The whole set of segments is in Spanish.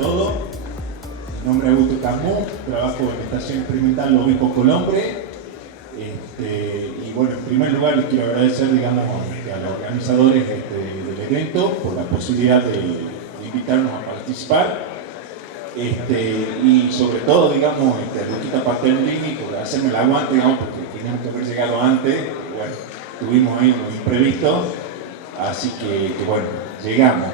todos. Mi nombre es Augusto Camú, trabajo en la Estación Experimental Ovejo Colombre. Y bueno, en primer lugar les quiero agradecer, digamos, a los organizadores del evento por la posibilidad de invitarnos a participar. Y sobre todo, digamos, a Luquita Pasternini por hacerme el aguante, digamos, porque teníamos que haber llegado antes. Bueno, tuvimos ahí unos imprevistos, así que bueno, llegamos.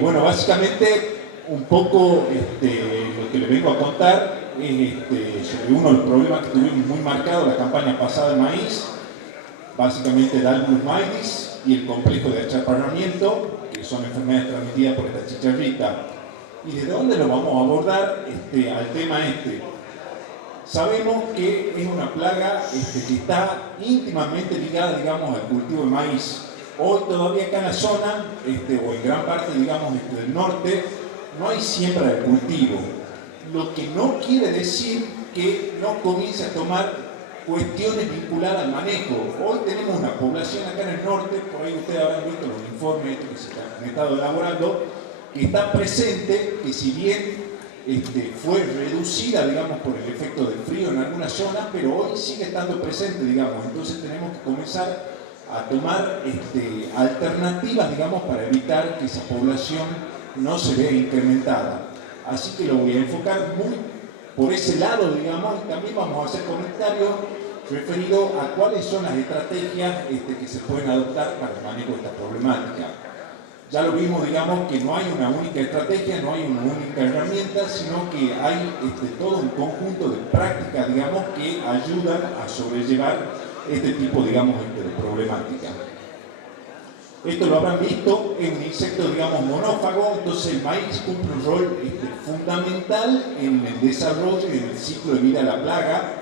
Bueno, básicamente un poco lo que les vengo a contar es sobre uno de los problemas que tuvimos muy marcado la campaña pasada de maíz, básicamente el Albus maidis y el complejo de achaparramiento, que son enfermedades transmitidas por esta chicharrita. ¿Y de dónde lo vamos a abordar al tema Sabemos que es una plaga que está íntimamente ligada, digamos, al cultivo de maíz. Hoy todavía acá en la zona, o en gran parte, digamos, del norte, no hay siembra de cultivo. Lo que no quiere decir que no comience a tomar cuestiones vinculadas al manejo. Hoy tenemos una población acá en el norte, por ahí ustedes habrán visto los informes que se han estado elaborando, que está presente, que si bien fue reducida, digamos, por el efecto del frío en algunas zonas, pero hoy sigue estando presente, digamos. Entonces tenemos que comenzar a tomar alternativas, digamos, para evitar que esa población no se vea incrementada. Así que lo voy a enfocar muy por ese lado, digamos, y también vamos a hacer comentarios referidos a cuáles son las estrategias que se pueden adoptar para el manejo de esta problemática. Ya lo vimos, digamos, que no hay una única estrategia, no hay una única herramienta, sino que hay todo un conjunto de prácticas, digamos, que ayudan a sobrellevar este tipo, digamos, de problemática. Esto lo habrán visto, es un insecto, digamos, monófago, entonces el maíz cumple un rol fundamental en el desarrollo y en el ciclo de vida de la plaga.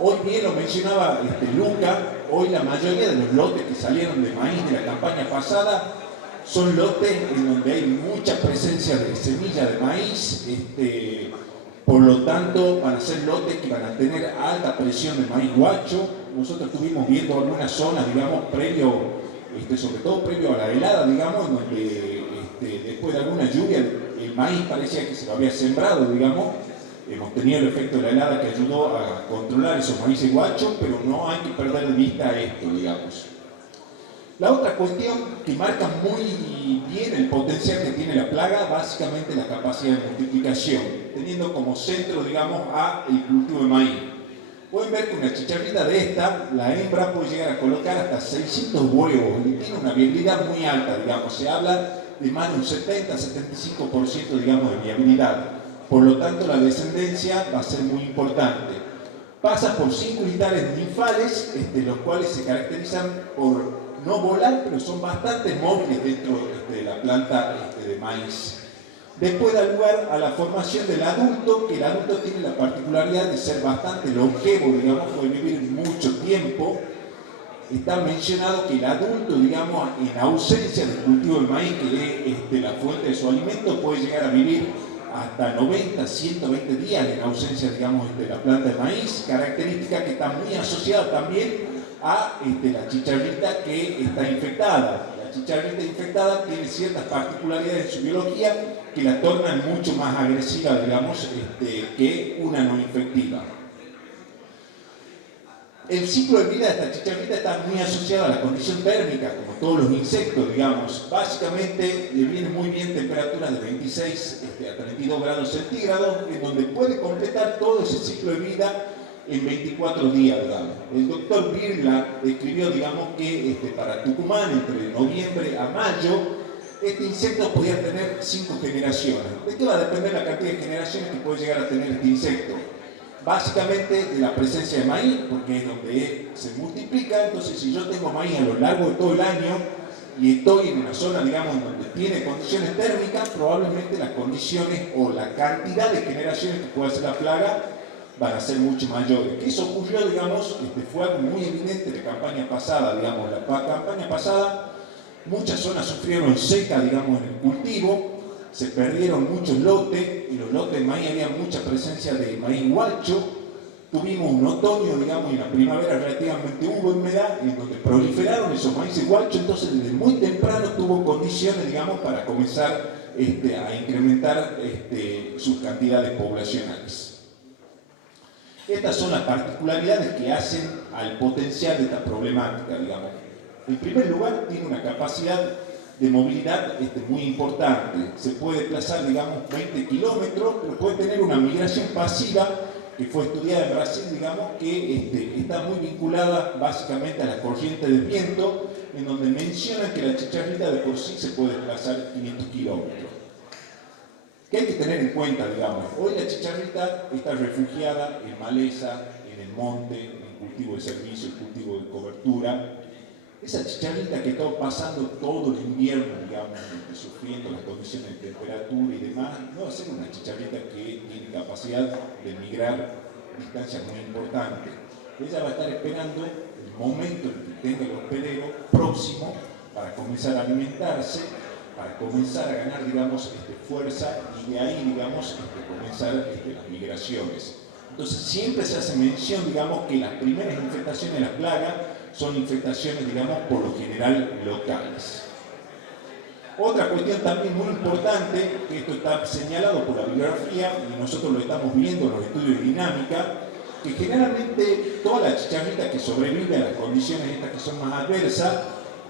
Hoy bien lo mencionaba Luca, hoy la mayoría de los lotes que salieron de maíz de la campaña pasada son lotes en donde hay mucha presencia de semilla de maíz, por lo tanto van a ser lotes que van a tener alta presión de maíz guacho. Nosotros estuvimos viendo algunas zonas, digamos, sobre todo previo a la helada, digamos, en donde después de alguna lluvia el maíz parecía que se lo había sembrado, digamos. Hemos tenido el efecto de la helada que ayudó a controlar esos maíces guachos, pero no hay que perder de vista esto, digamos. La otra cuestión que marca muy bien el potencial que tiene la plaga, básicamente la capacidad de multiplicación, teniendo como centro, digamos, el cultivo de maíz. Pueden ver que una chicharrita de esta, la hembra puede llegar a colocar hasta 600 huevos y tiene una viabilidad muy alta, digamos. Se habla de más de un 70-75%, digamos, de viabilidad. Por lo tanto, la descendencia va a ser muy importante. Pasa por 5 unidades ninfales, los cuales se caracterizan por no volar, pero son bastante móviles dentro de la planta de maíz. Después da lugar a la formación del adulto, que el adulto tiene la particularidad de ser bastante longevo, digamos, puede vivir mucho tiempo. Está mencionado que el adulto, digamos, en ausencia del cultivo del maíz, que es la fuente de su alimento, puede llegar a vivir hasta 90, 120 días en ausencia, digamos, de la planta de maíz, característica que está muy asociada también a la chicharrita que está infectada. La chicharrita infectada tiene ciertas particularidades en su biología que la tornan mucho más agresiva, digamos, que una no infectiva. El ciclo de vida de esta chicharrita está muy asociado a la condición térmica, como todos los insectos, digamos. Básicamente le vienen muy bien temperaturas de 26 a 32 grados centígrados, en donde puede completar todo ese ciclo de vida en 24 días, digamos. El doctor Birla describió, digamos, que para Tucumán, entre noviembre a mayo, este insecto podía tener 5 generaciones. ¿De qué va a depender la cantidad de generaciones que puede llegar a tener este insecto? Básicamente de la presencia de maíz, porque es donde se multiplica. Entonces, si yo tengo maíz a lo largo de todo el año y estoy en una zona, digamos, donde tiene condiciones térmicas, probablemente las condiciones o la cantidad de generaciones que puede hacer la plaga van a ser mucho mayores. Que eso ocurrió, digamos, fue algo muy evidente en la campaña pasada, digamos. La campaña pasada, muchas zonas sufrieron seca, digamos, en el cultivo, se perdieron muchos lotes, y los lotes de maíz había mucha presencia de maíz guacho. Tuvimos un otoño, digamos, y una primavera relativamente húmeda, en donde proliferaron esos maíces guachos, entonces desde muy temprano tuvo condiciones, digamos, para comenzar a incrementar sus cantidades poblacionales. Estas son las particularidades que hacen al potencial de esta problemática, digamos. En primer lugar, tiene una capacidad de movilidad muy importante. Se puede desplazar, digamos, 20 kilómetros, pero puede tener una migración pasiva que fue estudiada en Brasil, digamos, que está muy vinculada básicamente a la corriente de viento, en donde mencionan que la chicharrita de por sí se puede desplazar 500 kilómetros. ¿Qué hay que tener en cuenta, digamos? Hoy la chicharrita está refugiada en maleza, en el monte, en cultivo de servicio, en cultivo de cobertura. Esa chicharrita que está pasando todo el invierno, digamos, sufriendo las condiciones de temperatura y demás, no va a ser una chicharrita que tiene capacidad de migrar distancias muy importantes. Ella va a estar esperando el momento en que tenga el hospedero próximo para comenzar a alimentarse, para comenzar a ganar, digamos, fuerza y de ahí, digamos, comenzar las migraciones. Entonces siempre se hace mención, digamos, que las primeras infestaciones de la plaga son infestaciones, digamos, por lo general locales. Otra cuestión también muy importante, que esto está señalado por la bibliografía y nosotros lo estamos viendo en los estudios de dinámica, que generalmente toda la chicharrita que sobrevive a las condiciones estas que son más adversas,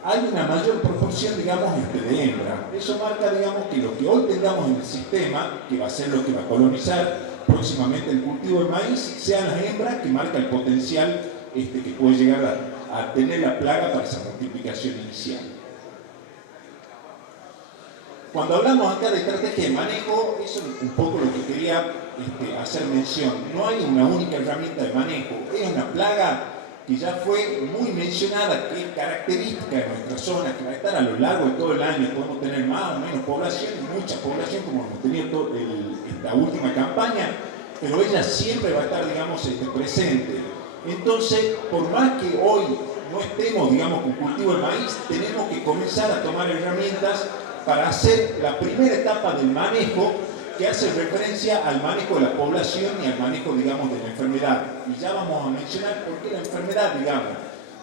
hay una mayor proporción, digamos, de hembra. Eso marca, digamos, que lo que hoy tengamos en el sistema, que va a ser lo que va a colonizar próximamente el cultivo del maíz, sean las hembras que marca el potencial que puede llegar a tener la plaga para esa multiplicación inicial. Cuando hablamos acá de estrategia de manejo, eso es un poco lo que quería hacer mención. No hay una única herramienta de manejo, es una plaga que ya fue muy mencionada, que es característica de nuestra zona, que va a estar a lo largo de todo el año. Podemos tener más o menos población, mucha población, como hemos tenido esta última campaña, pero ella siempre va a estar, digamos, presente. Entonces, por más que hoy no estemos, digamos, con cultivo del maíz, tenemos que comenzar a tomar herramientas para hacer la primera etapa del manejo, que hace referencia al manejo de la población y al manejo, digamos, de la enfermedad. Y ya vamos a mencionar por qué la enfermedad, digamos.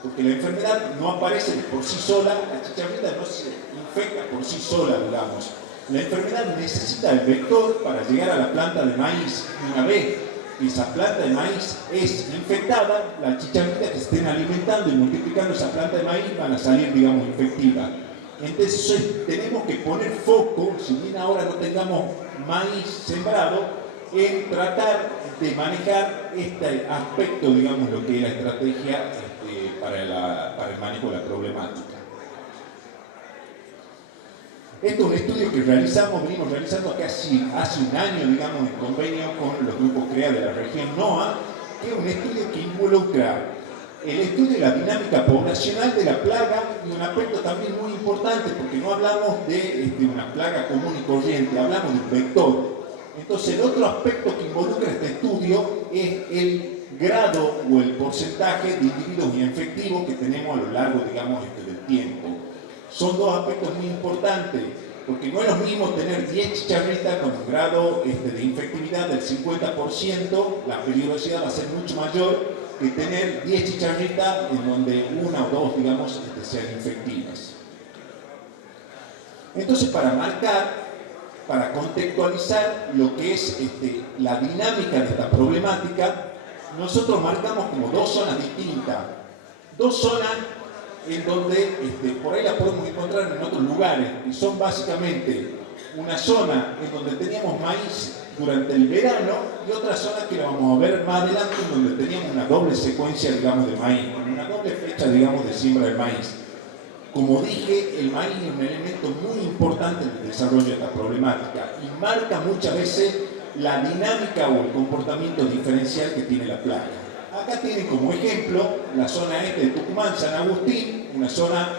Porque la enfermedad no aparece por sí sola, la chicharrita no se infecta por sí sola, digamos. La enfermedad necesita el vector para llegar a la planta de maíz. Y una vez que esa planta de maíz es infectada, las chicharritas que se estén alimentando y multiplicando esa planta de maíz van a salir, digamos, infectivas. Entonces tenemos que poner foco, si bien ahora no tengamos maíz sembrado, en tratar de manejar este aspecto, digamos, lo que es la estrategia para el manejo de la problemática. Esto es un estudio que venimos realizando casi hace un año, digamos, en convenio con los grupos CREA de la región NOA, que es un estudio que involucra el estudio de la dinámica poblacional de la plaga y un aspecto también muy importante, porque no hablamos de una plaga común y corriente, hablamos de un vector. Entonces, el otro aspecto que involucra este estudio es el grado o el porcentaje de individuos infectivos que tenemos a lo largo, digamos, del tiempo. Son dos aspectos muy importantes, porque no es lo mismo tener 10 chicharritas con un grado de infectividad del 50%, la peligrosidad va a ser mucho mayor que tener 10 chicharritas en donde una o dos, digamos, sean infectivas. Entonces, para marcar, para contextualizar lo que es la dinámica de esta problemática, nosotros marcamos como dos zonas distintas. Dos zonas en donde por ahí las podemos encontrar en otros lugares, y son básicamente una zona en donde teníamos maíz durante el verano y otra zona que la vamos a ver más adelante, en donde teníamos una doble secuencia, digamos, de maíz, una doble fecha, digamos, de siembra del maíz. Como dije, el maíz es un elemento muy importante en el desarrollo de esta problemática y marca muchas veces la dinámica o el comportamiento diferencial que tiene la plaga. Acá tienen como ejemplo la zona este de Tucumán, San Agustín, una zona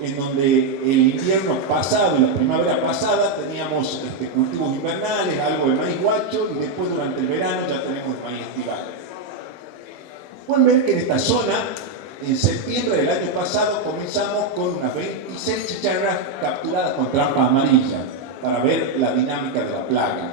en donde el invierno pasado y la primavera pasada teníamos cultivos invernales, algo de maíz guacho, y después durante el verano ya tenemos el maíz estival. Pueden ver que en esta zona, en septiembre del año pasado, comenzamos con unas 26 chicharras capturadas con trampa amarilla para ver la dinámica de la plaga.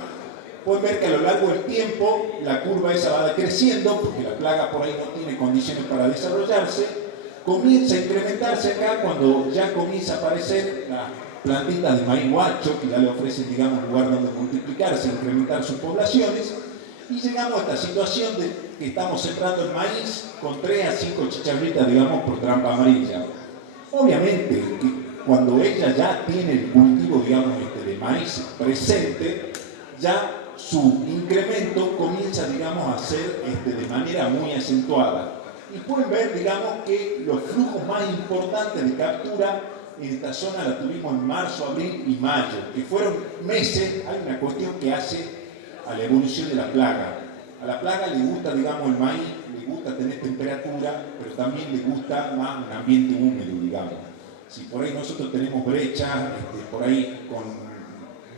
Pueden ver que a lo largo del tiempo la curva esa va decreciendo porque la plaga por ahí no tiene condiciones para desarrollarse. Comienza a incrementarse acá cuando ya comienza a aparecer la plantitas de maíz guacho, que ya le ofrecen, digamos, un lugar donde multiplicarse, incrementar sus poblaciones, y llegamos a esta situación de que estamos sembrando el maíz con 3 a 5 chicharritas, digamos, por trampa amarilla. Obviamente, que cuando ella ya tiene el cultivo, digamos, de maíz presente, ya su incremento comienza, digamos, a ser de manera muy acentuada. Y pueden ver, digamos, que los flujos más importantes de captura en esta zona la tuvimos en marzo, abril y mayo, que fueron meses. Hay una cuestión que hace a la evolución de la plaga. A la plaga le gusta, digamos, el maíz, le gusta tener temperatura, pero también le gusta más un ambiente húmedo, digamos. Si por ahí nosotros tenemos brechas, por ahí con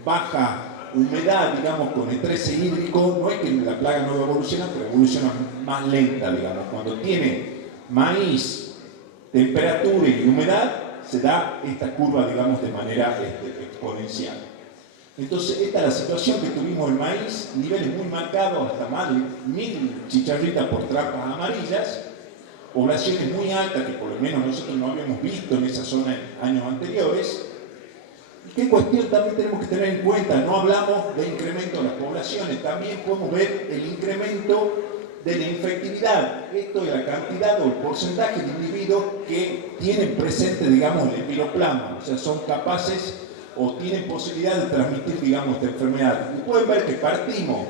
baja humedad, digamos, con estrés hídrico, no es que la plaga no evoluciona, pero evoluciona más lenta, digamos. Cuando tiene maíz, temperatura y humedad, se da esta curva, digamos, de manera exponencial. Entonces, esta es la situación que tuvimos en maíz, niveles muy marcados, hasta más de 1000 chicharritas por trampas amarillas, poblaciones muy altas que por lo menos nosotros no habíamos visto en esa zona en años anteriores. ¿Y qué cuestión también tenemos que tener en cuenta? No hablamos de incremento de las poblaciones, también podemos ver el incremento de la infectividad. Esto es la cantidad o el porcentaje de individuos que tienen presente, digamos, el piroplasma, o sea, son capaces o tienen posibilidad de transmitir, digamos, esta enfermedad. Y pueden ver que partimos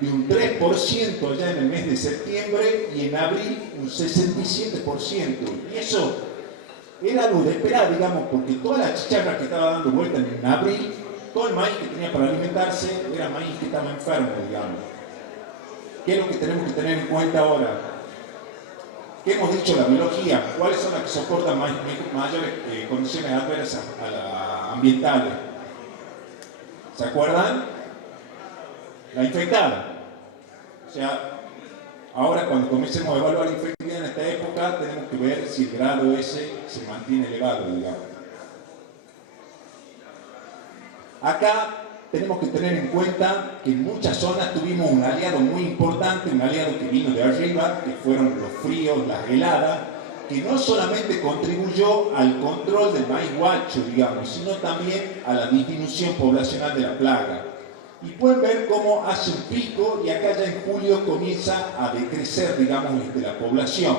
de un 3% allá en el mes de septiembre y en abril un 67%. Y eso era algo de esperar, digamos, porque toda la chicharra que estaba dando vuelta en abril, todo el maíz que tenía para alimentarse era maíz que estaba enfermo, digamos. ¿Qué es lo que tenemos que tener en cuenta ahora? ¿Qué hemos dicho la biología? ¿Cuáles son las que soportan mayores condiciones adversas ambientales? ¿Se acuerdan? La infectada. O sea, ahora cuando comencemos a evaluar la infectividad en esta época, tenemos que ver si el grado ese se mantiene elevado, digamos. Acá tenemos que tener en cuenta que en muchas zonas tuvimos un aliado muy importante, un aliado que vino de arriba, que fueron los fríos, las heladas, que no solamente contribuyó al control del maíz guacho, digamos, sino también a la disminución poblacional de la plaga. Y pueden ver cómo hace un pico y acá ya en julio comienza a decrecer, digamos, la población.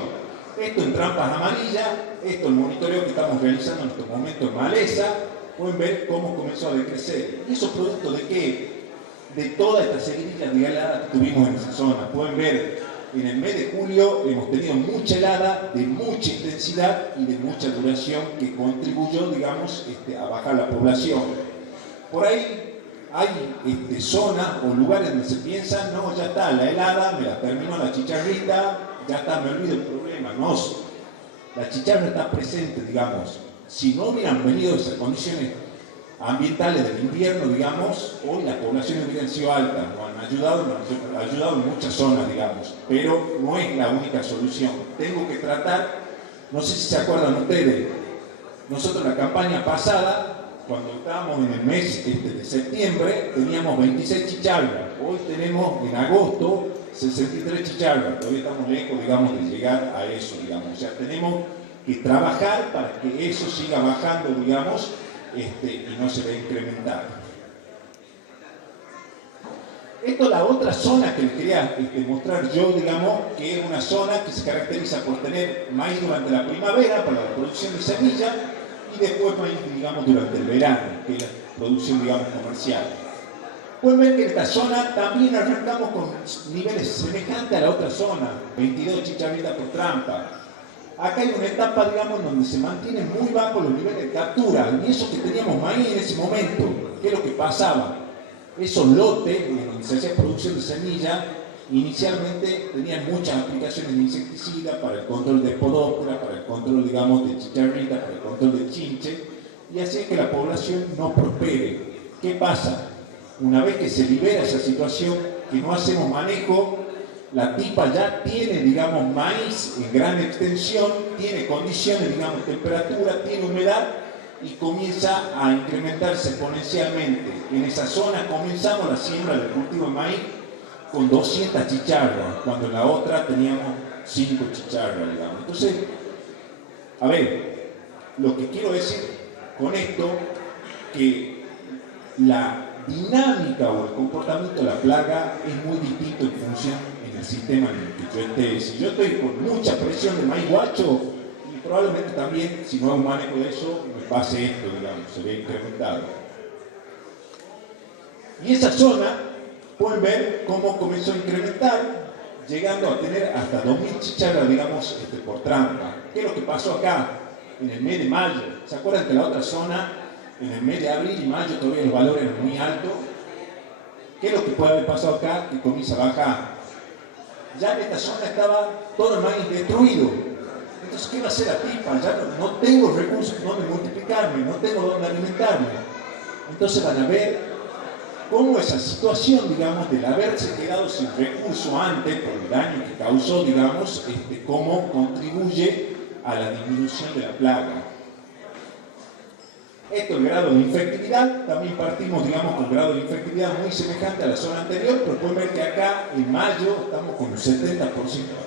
Esto en trampas amarillas, esto el monitoreo que estamos realizando en estos momentos en maleza. Pueden ver cómo comenzó a decrecer. ¿Y eso es producto de qué? De toda esta seguidilla de heladas que tuvimos en esa zona. Pueden ver, en el mes de julio hemos tenido mucha helada, de mucha intensidad y de mucha duración que contribuyó, digamos, a bajar la población. Por ahí hay zonas o lugares donde se piensa, no, ya está, la helada, me la terminó la chicharrita, ya está, me olvido el problema. No, la chicharra está presente, digamos. Si no hubieran venido esas condiciones ambientales del invierno, digamos, hoy las poblaciones hubieran sido altas, nos han ayudado en muchas zonas, digamos, pero no es la única solución. Tengo que tratar, no sé si se acuerdan ustedes, nosotros la campaña pasada, cuando estábamos en el mes de septiembre, teníamos 26 chicharras, hoy tenemos en agosto 63 chicharras, todavía estamos lejos, digamos, de llegar a eso, digamos, o sea, tenemos que trabajar para que eso siga bajando, digamos, y no se vea incrementar. Esto es la otra zona que les quería mostrar yo, digamos, que es una zona que se caracteriza por tener maíz durante la primavera para la producción de semilla y después maíz, digamos, durante el verano, que es la producción, digamos, comercial. Pueden ver que en esta zona también arrancamos con niveles semejantes a la otra zona, 22 chicharritas por trampa. Acá hay una etapa, digamos, donde se mantienen muy bajos los niveles de captura, y eso que teníamos maíz en ese momento, ¿qué es lo que pasaba? Esos lotes, donde se hacía producción de semilla, inicialmente tenían muchas aplicaciones de insecticidas para el control de podóptera, para el control, digamos, de chicharrita, para el control de chinche, y hacía que la población no prospere. ¿Qué pasa? Una vez que se libera esa situación, que no hacemos manejo, la tipa ya tiene, digamos, maíz en gran extensión, tiene condiciones, digamos, temperatura, tiene humedad y comienza a incrementarse exponencialmente. En esa zona comenzamos la siembra del cultivo de maíz con 200 chicharras, cuando en la otra teníamos 5 chicharras, digamos. Entonces, a ver, lo que quiero decir con esto que la dinámica o el comportamiento de la plaga es muy distinto en función en el sistema en el que yo esté. Si yo estoy con mucha presión de maíz guacho, y probablemente también, si no hago un manejo de eso, me pase esto, digamos, se ve incrementado. Y esa zona, pueden ver cómo comenzó a incrementar, llegando a tener hasta 2000 chicharras, digamos, por trampa. ¿Qué es lo que pasó acá? En el mes de mayo. ¿Se acuerdan que la otra zona, en el mes de abril y mayo, todavía los valores eran muy altos? ¿Qué es lo que puede haber pasado acá? Que comienza a bajar. Ya en esta zona estaba todo el maíz destruido. Entonces, ¿qué va a hacer la tipa? Ya no tengo recursos donde multiplicarme, no tengo donde alimentarme. Entonces van a ver cómo esa situación, digamos, del haberse quedado sin recursos antes, por el daño que causó, digamos, cómo contribuye a la disminución de la plaga. Esto, el grado de infectividad, también partimos, digamos, con grado de infectividad muy semejante a la zona anterior, pero pueden ver que acá, en mayo, estamos con un 70% de la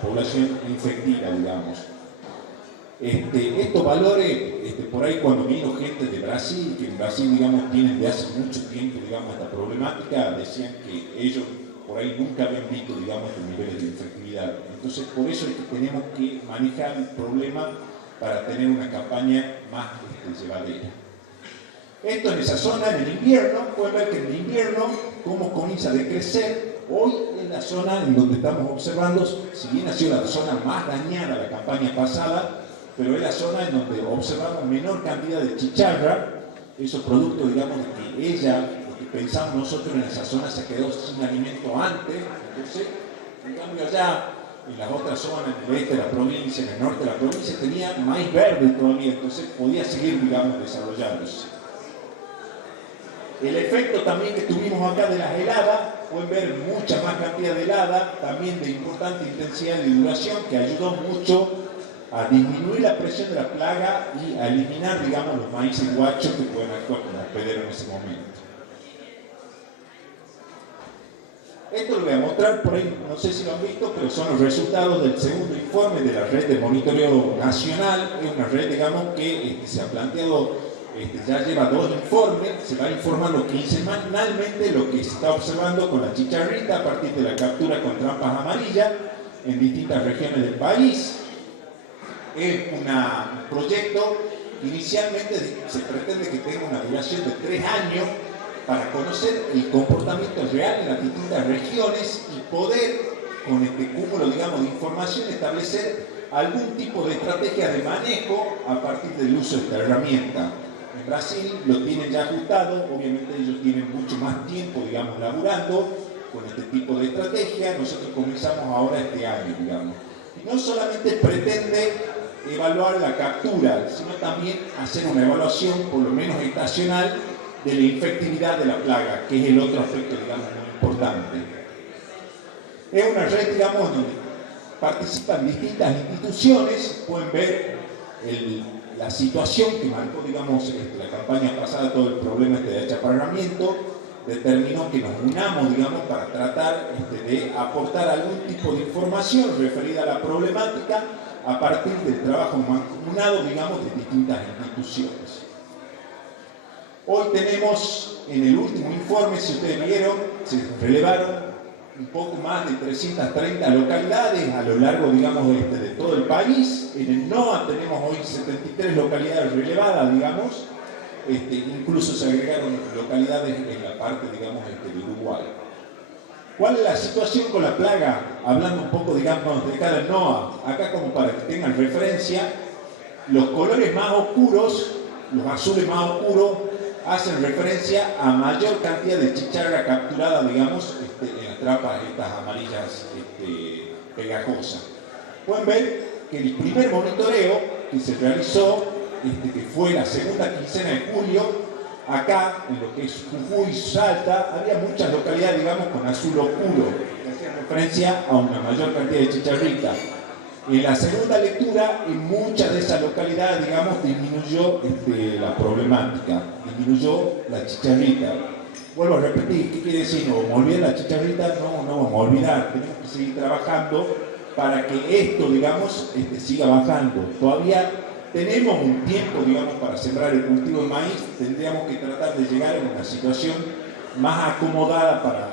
población infectiva, digamos. Estos valores, por ahí cuando vino gente de Brasil, que en Brasil, digamos, tienen de hace mucho tiempo, digamos, esta problemática, decían que ellos por ahí nunca habían visto, digamos, los niveles de infectividad. Entonces, por eso es que tenemos que manejar el problema para tener una campaña más llevadera. Esto en esa zona, en el invierno, pueden ver que en el invierno, cómo comienza a decrecer. Hoy en la zona en donde estamos observando, si bien ha sido la zona más dañada la campaña pasada, pero es la zona en donde observamos menor cantidad de chicharra, esos productos, digamos, de que ella, lo que pensamos nosotros en esa zona, se quedó sin alimento antes. Entonces, en cambio allá, en las otras zonas, en el este de la provincia, en el norte de la provincia, tenía maíz verde todavía, entonces podía seguir, digamos, desarrollándose. El efecto también que tuvimos acá de las heladas, pueden ver mucha más cantidad de helada, también de importante intensidad de duración, que ayudó mucho a disminuir la presión de la plaga y a eliminar, digamos, los maíces guachos que pueden actuar como hospedero en ese momento. Esto lo voy a mostrar por ahí, no sé si lo han visto, pero son los resultados del segundo informe de la red de monitoreo nacional. Es una red, digamos, que se ha planteado, ya lleva 2 informes, se va informando quincenalmente lo que se está observando con la chicharrita a partir de la captura con trampas amarillas en distintas regiones del país. Es un proyecto que inicialmente se pretende que tenga una duración de 3 años para conocer el comportamiento real en las distintas regiones y poder, con este cúmulo, digamos, de información, establecer algún tipo de estrategia de manejo a partir del uso de esta herramienta. En Brasil lo tienen ya ajustado, obviamente ellos tienen mucho más tiempo, digamos, laburando con este tipo de estrategia. Nosotros comenzamos ahora este año, digamos. Y no solamente pretende evaluar la captura, sino también hacer una evaluación, por lo menos estacional, de la infectividad de la plaga, que es el otro aspecto, digamos, muy importante. Es una red, digamos, donde participan distintas instituciones. Pueden ver la situación que marcó, digamos, la campaña pasada, todo el problema de achaparramiento, determinó que nos unamos, digamos, para tratar de aportar algún tipo de información referida a la problemática a partir del trabajo mancomunado, digamos, de distintas instituciones. Hoy tenemos, en el último informe, si ustedes vieron, se relevaron un poco más de 330 localidades a lo largo, digamos, de todo el país. En el NOA tenemos hoy 73 localidades relevadas, digamos. Incluso se agregaron localidades en la parte, digamos, de Uruguay. ¿Cuál es la situación con la plaga? Hablando un poco, digamos, de cada NOA. Acá, como para que tengan referencia, los colores más oscuros, los azules más oscuros, hacen referencia a mayor cantidad de chicharra capturada, digamos, en las trampas estas amarillas pegajosas. Pueden ver que el primer monitoreo que se realizó, que fue la segunda quincena de julio, acá, en lo que es Jujuy y Salta, había muchas localidades, digamos, con azul oscuro, que hacían referencia a una mayor cantidad de chicharrita. En la segunda lectura, en muchas de esas localidades, digamos, disminuyó la problemática, disminuyó la chicharrita. Vuelvo a repetir, ¿qué quiere decir? ¿No vamos a olvidar la chicharrita? No vamos a olvidar, tenemos que seguir trabajando para que esto, digamos, siga bajando. Todavía tenemos un tiempo, digamos, para sembrar el cultivo de maíz, tendríamos que tratar de llegar a una situación más acomodada para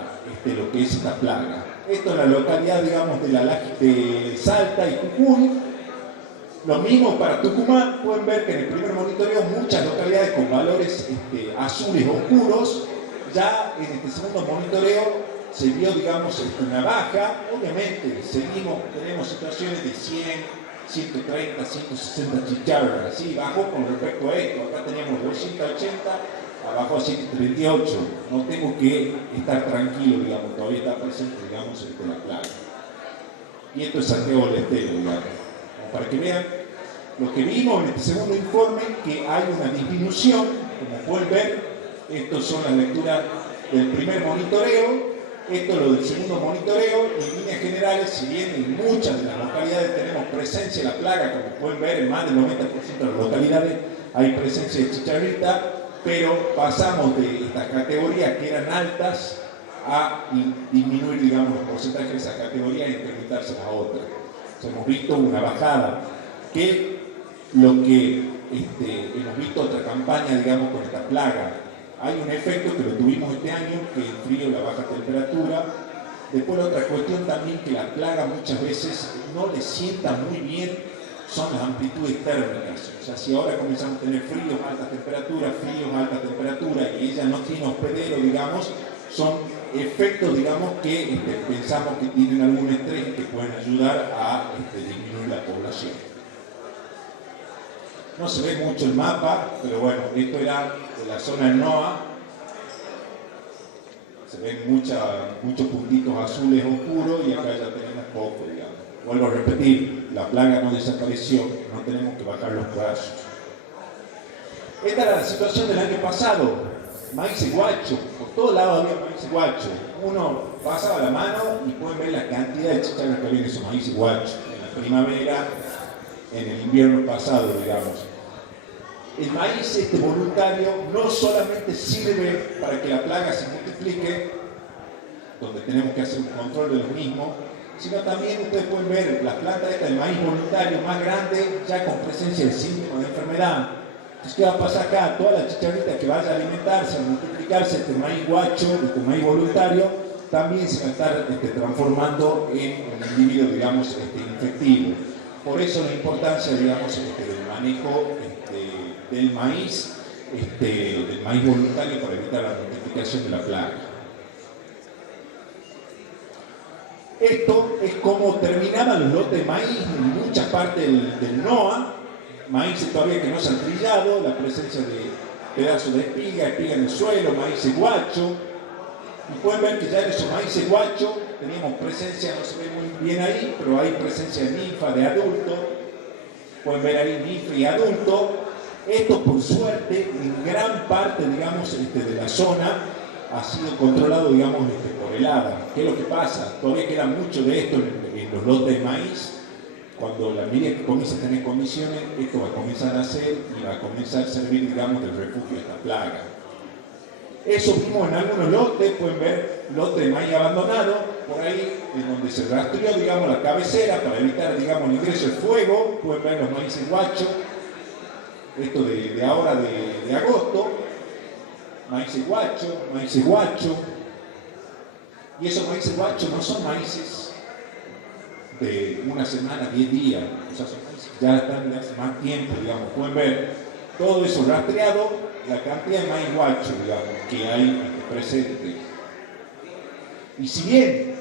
lo que es esta plaga. Esto en la localidad, digamos, de Salta y Jujuy. Lo mismo para Tucumán, pueden ver que en el primer monitoreo muchas localidades con valores azules oscuros. Ya en este segundo monitoreo se vio, digamos, una baja. Obviamente tenemos situaciones de 100, 130, 160 chicharras, así bajó con respecto a esto. Acá teníamos 280, abajo a 138. No tengo que estar tranquilo, digamos, todavía está presente, digamos, la plaga. Y esto es Santiago del Estero, digamos. Para que vean lo que vimos en este segundo informe, que hay una disminución, como pueden ver, estas son las lecturas del primer monitoreo, esto es lo del segundo monitoreo, y en líneas generales, si bien en muchas de las localidades tenemos presencia de la plaga, como pueden ver, en más del 90% de las localidades hay presencia de chicharrita, pero pasamos de estas categorías que eran altas a disminuir, digamos, los porcentajes de esa categoría e incrementarse a otras. Hemos visto una bajada, que lo que hemos visto otra campaña, digamos, con esta plaga. Hay un efecto que lo tuvimos este año, que el frío y la baja temperatura. Después otra cuestión también, que la plaga muchas veces no le sienta muy bien, son las amplitudes térmicas. O sea, si ahora comenzamos a tener fríos, alta temperatura, y ella no tiene hospedero, digamos, son efectos, digamos, que pensamos que tienen algún estrés y que pueden ayudar a disminuir la población. No se ve mucho el mapa, pero bueno, esto era de la zona del NOA. Se ven muchos puntitos azules oscuros y acá ya tenemos poco, digamos. Vuelvo a repetir, la plaga no desapareció, no tenemos que bajar los brazos. Esta era la situación del año pasado. Maíz guacho, por todos lados había maíz guacho. Uno pasaba la mano y pueden ver la cantidad de chicharras que había en esos maíz guacho. En la primavera, en el invierno pasado, digamos. El maíz voluntario no solamente sirve para que la plaga se multiplique, donde tenemos que hacer un control de los mismos, sino también ustedes pueden ver la planta esta del maíz voluntario más grande, ya con presencia de síntomas de enfermedad. Entonces, ¿qué va a pasar acá? Toda la chicharrita que vaya a alimentarse, a multiplicarse, este maíz guacho, este maíz voluntario, también se va a estar transformando en un individuo, digamos, infectivo. Por eso la importancia, digamos, del manejo del maíz voluntario para evitar la multiplicación de la plaga. Esto es como terminaban los lotes de maíz en muchas partes del NOA. Maíz todavía que no se han trillado, la presencia de pedazos de espiga en el suelo, maíz guacho. Y pueden ver que ya en esos maíz guacho teníamos presencia, no se ve muy bien ahí, pero hay presencia de ninfa, de adulto. Pueden ver ahí ninfa y adulto. Esto, por suerte, en gran parte, digamos, de la zona ha sido controlado, digamos, por el hada. ¿Qué es lo que pasa? Todavía queda mucho de esto en los lotes de maíz. Cuando la medida que comienza a tener condiciones, esto va a comenzar a hacer y va a comenzar a servir, digamos, del refugio de esta plaga. Eso vimos en algunos lotes, pueden ver lotes de maíz abandonado, por ahí, en donde se rastreó, digamos, la cabecera para evitar, digamos, el ingreso del fuego. Pueden ver los maíces guachos, esto de ahora de agosto, maíces guacho, y esos maíces guachos no son maíces de una semana, 10 días, o sea, ya están de hace más tiempo, digamos. Pueden ver todo eso rastreado, la cantidad de maíz guacho, digamos, que hay presente. Y si bien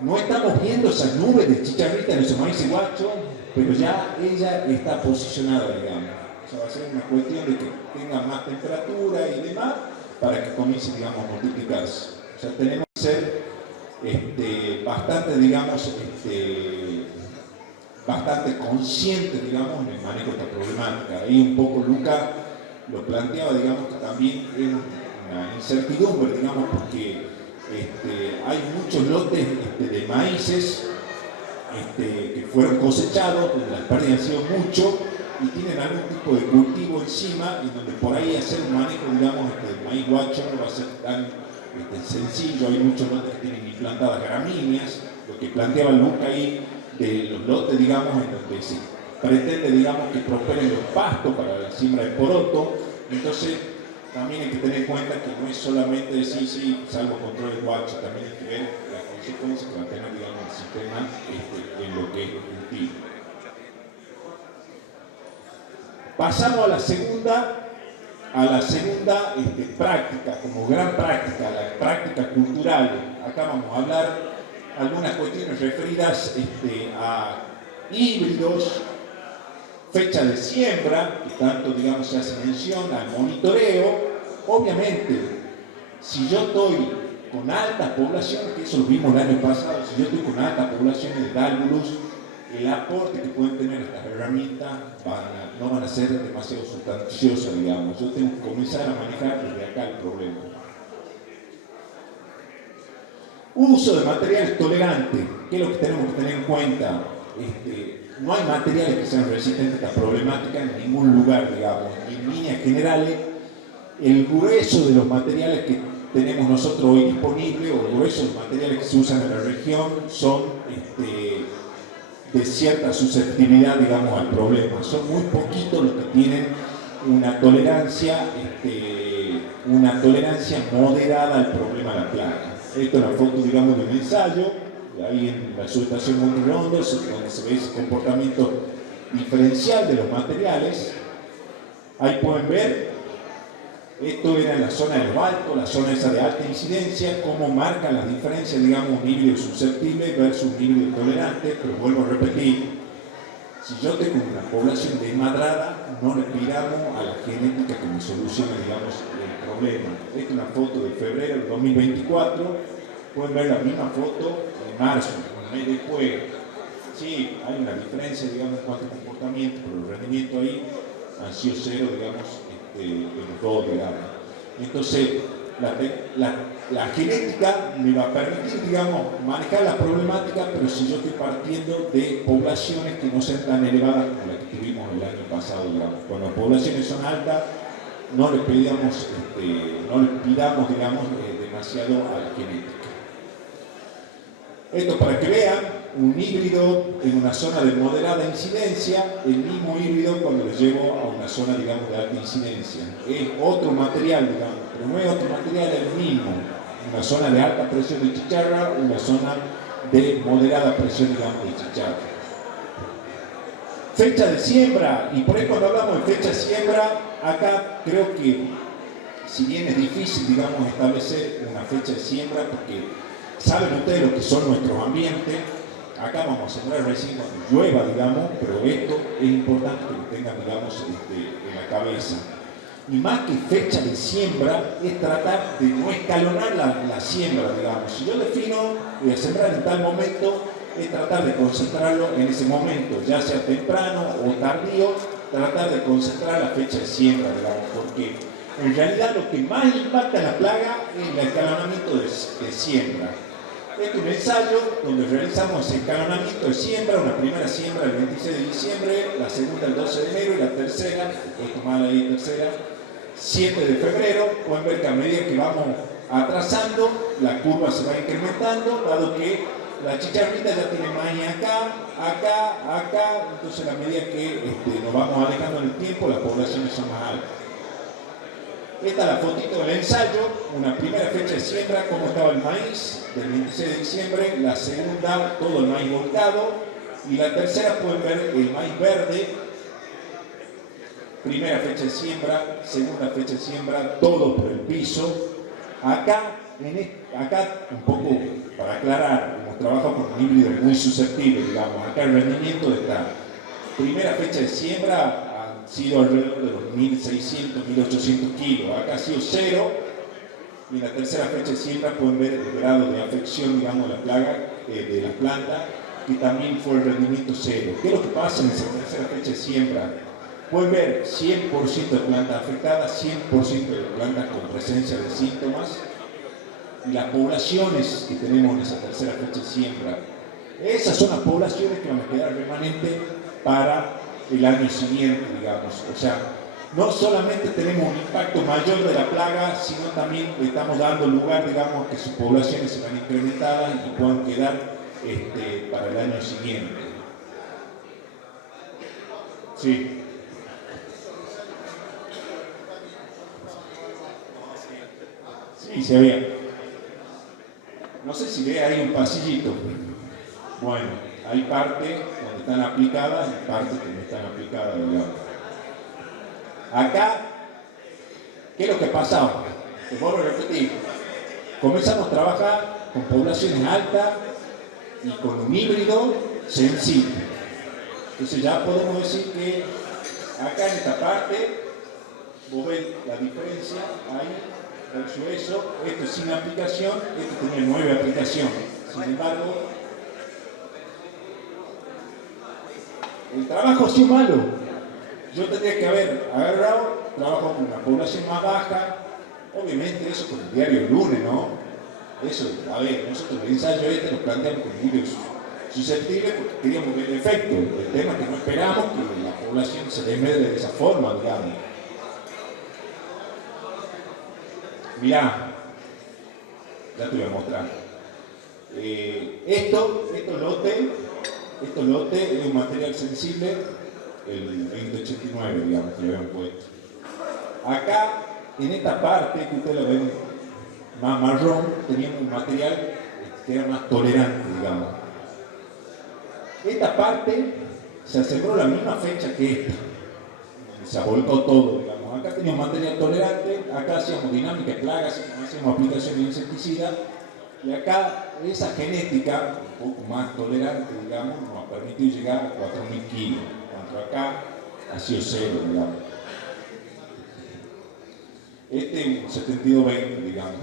no estamos viendo esas nubes de chicharrita en esos maíz guacho, pero ya ella está posicionada, digamos. O sea, va a ser una cuestión de que tenga más temperatura y demás para que comience, digamos, a multiplicarse. O sea, tenemos que ser bastante, digamos, bastante conscientes, digamos, en el manejo de esta problemática. Ahí un poco Luca lo planteaba, digamos, que también es una incertidumbre, digamos, porque hay muchos lotes de maíces que fueron cosechados, donde las pérdidas han sido mucho y tienen algún tipo de cultivo encima, y donde por ahí hacer un manejo, digamos, del maíz guacho no va a ser tan sencillo. Hay muchos lotes que tienen implantadas gramíneas, lo que planteaba Luca ahí de los lotes, digamos, en donde se pretende, digamos, que prosperen los pastos para la siembra de poroto. Entonces, también hay que tener en cuenta que no es solamente decir, sí, salvo control de guacho, también hay que ver las consecuencias que va a tener, digamos, el sistema en lo que es el cultivo. Pasamos a la segunda práctica, como gran práctica, la práctica cultural. Acá vamos a hablar algunas cuestiones referidas a híbridos, fecha de siembra, que tanto, digamos, se hace mención, al monitoreo. Obviamente, si yo estoy con altas poblaciones, que eso lo vimos el año pasado, si yo estoy con altas poblaciones de dálvulos, el aporte que pueden tener estas herramientas no van a ser demasiado sustanciosas, digamos. Yo tengo que comenzar a manejar desde acá el problema. Uso de materiales tolerantes. ¿Qué es lo que tenemos que tener en cuenta? No hay materiales que sean resistentes a esta problemática en ningún lugar, digamos. En líneas generales, el grueso de los materiales que tenemos nosotros hoy disponibles, o el grueso de los materiales que se usan en la región, son de cierta susceptibilidad, digamos, al problema. Son muy poquitos los que tienen una tolerancia moderada al problema de la plaga. Esto es la foto, digamos, de un ensayo, ahí en la subestación Monte Redondo, donde se ve ese comportamiento diferencial de los materiales. Ahí pueden ver, esto era en la zona de los altos, la zona esa de alta incidencia, cómo marcan las diferencias, digamos, un híbrido susceptible versus un híbrido intolerante. Pero vuelvo a repetir, si yo tengo una población desmadrada, no le pidamos a la genética que me solucione, digamos, el problema. Esta es una foto de febrero del 2024, pueden ver la misma foto de marzo, un mes después. Sí, hay una diferencia, digamos, en cuanto a comportamiento, pero el rendimiento ahí ha sido cero, digamos, en los dos, digamos. Entonces, la genética me va a permitir, digamos, manejar la problemática, pero si yo estoy partiendo de poblaciones que no sean tan elevadas como las que tuvimos el año pasado, digamos. Cuando las poblaciones son altas, no les pidamos, digamos, demasiado a la genética. Esto para que vean, un híbrido en una zona de moderada incidencia, el mismo híbrido cuando lo llevo a una zona, digamos, de alta incidencia. Es otro material, digamos, pero no es otro material, es el mismo. Una zona de alta presión de chicharra, una zona de moderada presión, digamos, de chicharra. Fecha de siembra, y por ahí cuando hablamos de fecha de siembra, acá creo que, si bien es difícil, digamos, establecer una fecha de siembra, porque saben ustedes lo que son nuestros ambientes. Acá vamos a sembrar recién cuando llueva, digamos, pero esto es importante que lo tengan, digamos, en la cabeza. Y más que fecha de siembra, es tratar de no escalonar la siembra, digamos. Si yo defino, voy a sembrar en tal momento, es tratar de concentrarlo en ese momento, ya sea temprano o tardío, tratar de concentrar la fecha de siembra, digamos, porque en realidad lo que más impacta en la plaga es el escalonamiento de siembra. Este es un ensayo donde realizamos el escalonamiento de siembra, una primera siembra el 26 de diciembre, la segunda el 12 de enero y la tercera, voy a tomar ahí tercera, 7 de febrero. Pueden ver que a medida que vamos atrasando, la curva se va incrementando, dado que la chicharrita ya tiene maíz acá, entonces a medida que nos vamos alejando en el tiempo, las poblaciones son más altas. Esta es la fotito del ensayo, una primera fecha de siembra, cómo estaba el maíz, del 26 de diciembre, la segunda, todo el maíz volcado, y la tercera pueden ver el maíz verde, primera fecha de siembra, segunda fecha de siembra, todo por el piso. Acá, un poco para aclarar, hemos trabajado con un híbrido muy susceptible, digamos, acá el rendimiento de esta primera fecha de siembra sido alrededor de los 1.600, 1.800 kilos. Acá ha sido cero, y en la tercera fecha de siembra pueden ver el grado de afección, digamos, de la plaga, de la planta, que también fue el rendimiento cero. ¿Qué es lo que pasa en esa tercera fecha de siembra? Pueden ver 100% de plantas afectadas, 100% de plantas con presencia de síntomas, y las poblaciones que tenemos en esa tercera fecha de siembra, esas son las poblaciones que van a quedar remanentes para el año siguiente, digamos. O sea, no solamente tenemos un impacto mayor de la plaga, sino también estamos dando lugar, digamos, que sus poblaciones se van incrementadas y puedan quedar para el año siguiente. Sí. Sí, se había. No sé si ve ahí un pasillito. Bueno, hay parte donde están aplicadas y parte que no están aplicadas, digamos. Acá, ¿qué es lo que pasaba? Te vuelvo a repetir. Comenzamos a trabajar con poblaciones altas y con un híbrido sencillo. Entonces ya podemos decir que acá en esta parte, vos ves la diferencia ahí versus eso. Esto es sin aplicación, esto tenía 9 aplicaciones. Sin embargo, el trabajo ha sido malo. Yo tendría que haber agarrado trabajo con una población más baja. Obviamente eso con el diario El Lunes, ¿no? Eso, a ver, nosotros el ensayo lo planteamos con niños susceptibles porque queríamos ver el efecto. El tema es que no esperamos que la población se desmedre de esa forma, digamos. Mirá, ya te voy a mostrar. Estos lotes es un material sensible, el 2089, digamos, que le habían puesto. Acá, en esta parte, que ustedes lo ven más marrón, teníamos un material que era más tolerante, digamos. Esta parte se sembró la misma fecha que esta. Se volcó todo, digamos. Acá teníamos material tolerante, acá hacíamos dinámica de plagas, hacíamos aplicaciones de insecticida, y acá esa genética, un poco más tolerante, digamos, nos ha permitido llegar a 4.000 kilos. Cuanto acá ha sido cero, digamos. Este es un 72-20, digamos.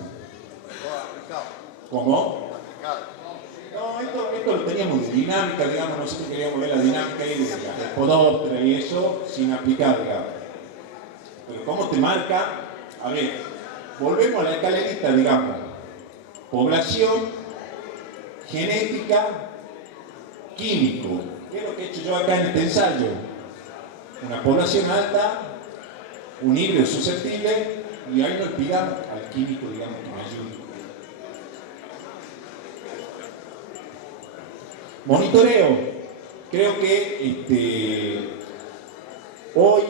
¿Cómo? No, esto lo teníamos de dinámica, digamos, nosotros queríamos ver la dinámica ahí de la podóptera y eso sin aplicar, digamos. Pero ¿cómo te marca? A ver, volvemos a la escalerita, digamos. Población, genética, químico. ¿Qué es lo que he hecho yo acá en este ensayo? Una población alta, un híbrido susceptible, y ahí nos pidamos al químico, digamos, que me ayude. Monitoreo. Creo que hoy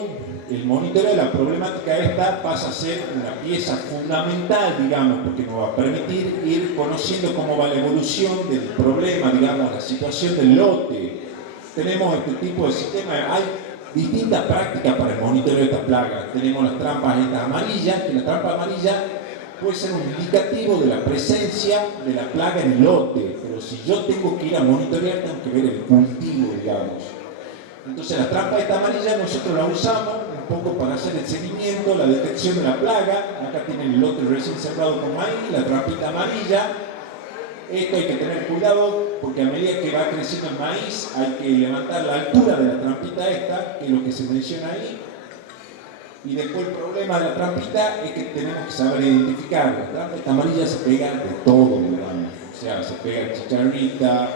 el monitoreo de la problemática esta pasa a ser una pieza fundamental, digamos, porque nos va a permitir ir conociendo cómo va la evolución del problema, digamos, la situación del lote. Tenemos este tipo de sistema, hay distintas prácticas para el monitoreo de esta plaga. Tenemos las trampas estas amarillas, que la trampa amarilla puede ser un indicativo de la presencia de la plaga en el lote, pero si yo tengo que ir a monitorear, tengo que ver el cultivo, digamos. Entonces la trampa esta amarilla nosotros la usamos un poco para hacer el seguimiento, la detección de la plaga. Acá tienen el lote recién sembrado con maíz, la trampita amarilla. Esto hay que tener cuidado porque a medida que va creciendo el maíz hay que levantar la altura de la trampita esta, que es lo que se menciona ahí. Y después el problema de la trampita es que tenemos que saber identificar. La trampita amarilla se pega de todo, digamos. O sea, se pega chicharrita,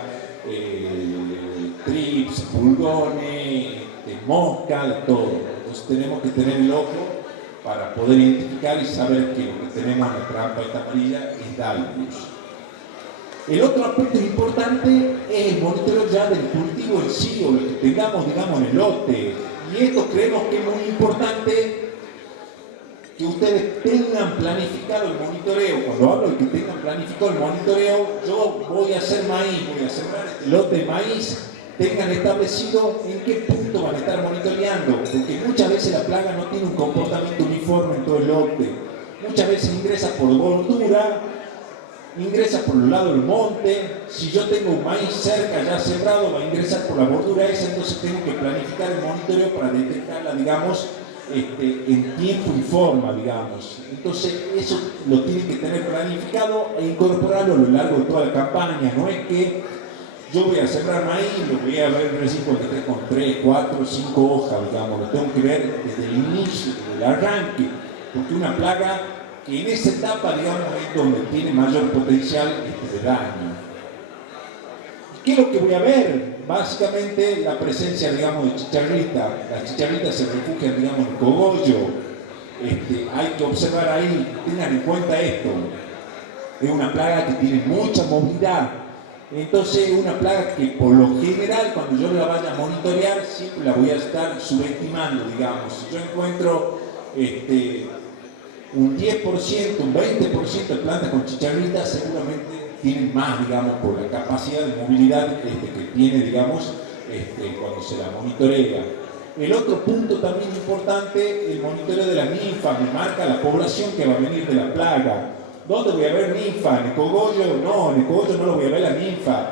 trips, pulgones, mosca, de todo. Entonces tenemos que tener el ojo para poder identificar y saber que lo que tenemos en la trampa esta amarilla es Dalius. El otro aspecto importante es el monitoreo ya del cultivo en sí, o lo que tengamos, digamos, en el lote. Y esto creemos que es muy importante que ustedes tengan planificado el monitoreo. Cuando hablo de que tengan planificado el monitoreo, yo voy a hacer maíz, voy a sembrar este lote de maíz, tengan establecido en qué punto van a estar monitoreando, porque muchas veces la plaga no tiene un comportamiento uniforme en todo el lote. Muchas veces ingresa por bordura, ingresa por el lado del monte. Si yo tengo un maíz cerca ya sembrado, va a ingresar por la bordura esa, entonces tengo que planificar el monitoreo para detectarla, digamos, en tiempo y forma, digamos. Entonces eso lo tienen que tener planificado e incorporarlo a lo largo de toda la campaña. No es que yo voy a sembrar maíz, lo voy a ver recién cuando esté con 3, 4, 5 hojas, digamos, lo tengo que ver desde el inicio, desde el arranque, porque una plaga que en esa etapa, digamos, es donde tiene mayor potencial de daño. ¿Qué es lo que voy a ver? Básicamente la presencia, digamos, de chicharrita. Las chicharritas se refugian, digamos, en el cogollo. Hay que observar ahí, tengan en cuenta esto. Es una plaga que tiene mucha movilidad. Entonces es una plaga que por lo general cuando yo la vaya a monitorear siempre la voy a estar subestimando, digamos. Si yo encuentro un 10%, un 20% de plantas con chicharrita, seguramente tienen más, digamos, por la capacidad de movilidad que tiene, digamos, cuando se la monitorea. El otro punto también importante, el monitoreo de la ninfa, me marca la población que va a venir de la plaga. ¿Dónde voy a ver ninfa? ¿En el cogollo? No, en el cogollo no lo voy a ver la ninfa.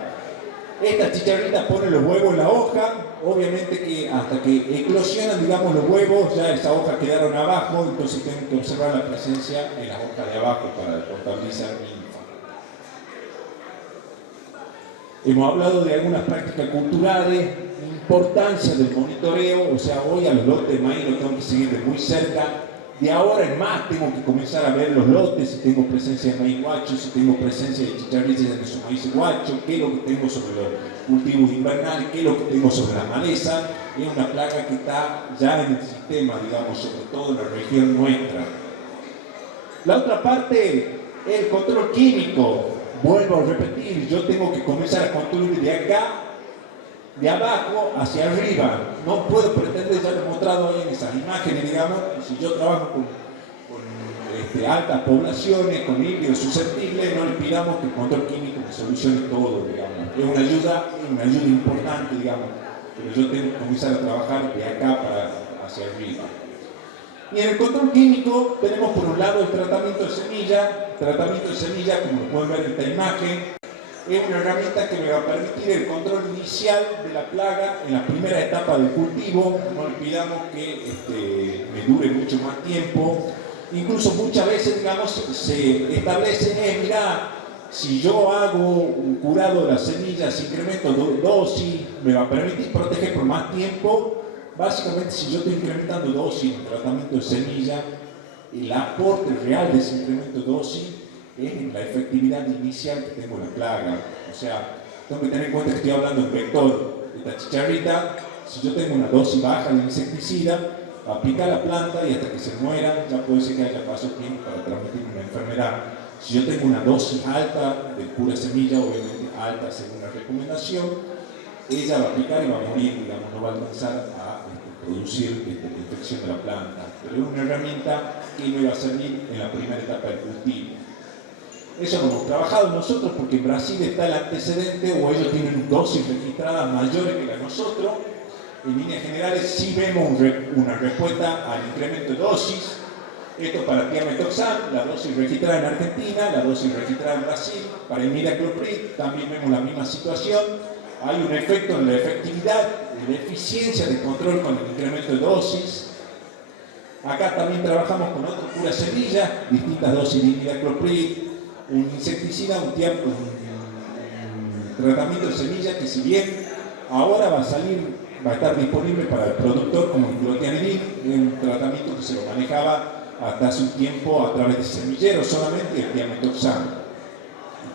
Esta chicharrita pone los huevos en la hoja, obviamente que hasta que eclosionan, digamos, los huevos, ya esa hoja quedaron abajo, entonces tienen que observar la presencia en la hoja de abajo para contabilizar ninfa. Hemos hablado de algunas prácticas culturales, importancia del monitoreo, o sea, hoy a los lotes de maíz los tengo que seguir de muy cerca. De ahora en más tengo que comenzar a ver los lotes, si tengo presencia de maíz guacho, si tengo presencia de chicharrillas en su maíz guacho, qué es lo que tengo sobre los cultivos invernales, qué es lo que tengo sobre la maleza. Es una plaga que está ya en el sistema, digamos, sobre todo en la región nuestra. La otra parte es el control químico. Vuelvo a repetir, yo tengo que comenzar a construir de acá, de abajo hacia arriba. No puedo pretender, ya lo he mostrado ahí en esas imágenes, digamos, si yo trabajo con altas poblaciones, con híbridos susceptibles, no le pidamos que el control químico me solucione todo, digamos. Es una ayuda importante, digamos, pero yo tengo que comenzar a trabajar de acá hacia arriba. Y en el control químico tenemos por un lado el tratamiento de semilla, como lo pueden ver en esta imagen. Es una herramienta que me va a permitir el control inicial de la plaga en la primera etapa del cultivo. No olvidamos que me dure mucho más tiempo. Incluso muchas veces, digamos, se establece, mira, si yo hago un curado de las semillas, incremento dosis, me va a permitir proteger por más tiempo. Básicamente, si yo estoy incrementando dosis en el tratamiento de semilla, el aporte real de ese incremento de dosis es en la efectividad inicial que tengo la plaga. O sea, tengo que tener en cuenta que estoy hablando del vector. Esta chicharrita, si yo tengo una dosis baja de insecticida, aplica la planta y hasta que se muera, ya puede ser que haya pasado tiempo para transmitir una enfermedad. Si yo tengo una dosis alta de pura semilla, obviamente alta según la recomendación, ella va a aplicar y va a morir, digamos, no va a alcanzar a producir la infección de la planta. Pero es una herramienta que me va a servir en la primera etapa del cultivo. Eso lo hemos trabajado nosotros porque en Brasil está el antecedente, o ellos tienen dosis registradas mayores que la de nosotros. En líneas generales sí vemos una respuesta al incremento de dosis. Esto para tiametoxam, la dosis registrada en Argentina, la dosis registrada en Brasil. Para imidacloprid también vemos la misma situación. Hay un efecto en la efectividad, en la eficiencia de control con el incremento de dosis. Acá también trabajamos con otro pura semilla, distintas dosis de imidacloprid, un insecticida, un tratamiento de semilla que si bien ahora va a estar disponible para el productor como el clotianidin, un tratamiento que se lo manejaba hasta hace un tiempo a través de semilleros solamente, el tiametoxam.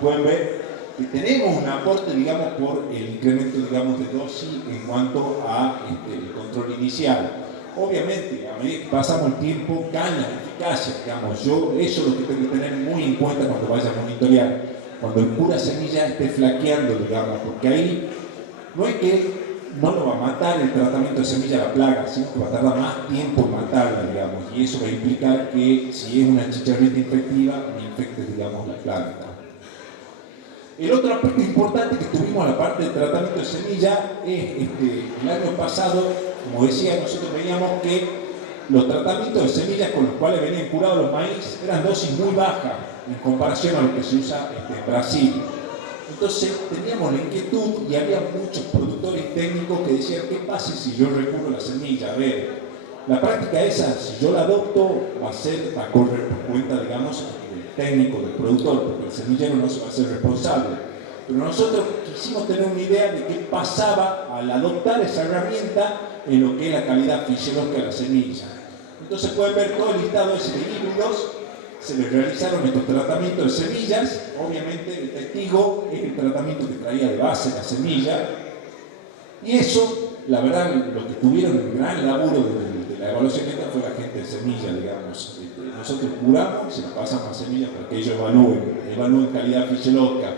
Pueden ver que tenemos un aporte, digamos, por el incremento, digamos, de dosis en cuanto a el control inicial. Obviamente, a medida que pasamos el tiempo, cae la eficacia, digamos. Eso es lo que tengo que tener muy en cuenta cuando vaya a monitorear. Cuando el pura semilla esté flaqueando, digamos, porque ahí no es que no lo va a matar el tratamiento de semilla a la plaga, sino que va a tardar más tiempo en matarla, digamos. Y eso va a implicar que si es una chicharrita infectiva, me infecte, digamos, la planta. El otro aspecto importante que tuvimos a la parte del tratamiento de semilla es el año pasado, como decía, nosotros veíamos que los tratamientos de semillas con los cuales venían curados los maíz eran dosis muy bajas en comparación a lo que se usa en Brasil. Entonces teníamos la inquietud y había muchos productores técnicos que decían, ¿qué pasa si yo recurro a la semilla? A ver, la práctica esa, si yo la adopto, va a correr por cuenta, digamos, técnico del productor, porque el semillero no se va a hacer responsable. Pero nosotros quisimos tener una idea de qué pasaba al adoptar esa herramienta en lo que es la calidad fisiológica de la semilla. Entonces pueden ver todo el listado ese de híbridos, se les realizaron estos tratamientos de semillas, obviamente el testigo es el tratamiento que traía de base la semilla, y eso, la verdad, lo que tuvieron el gran laburo de la evaluación esta fue la gente de semilla, digamos. Nosotros curamos y se la pasamos a semilla para que ellos evalúen calidad fisiológica.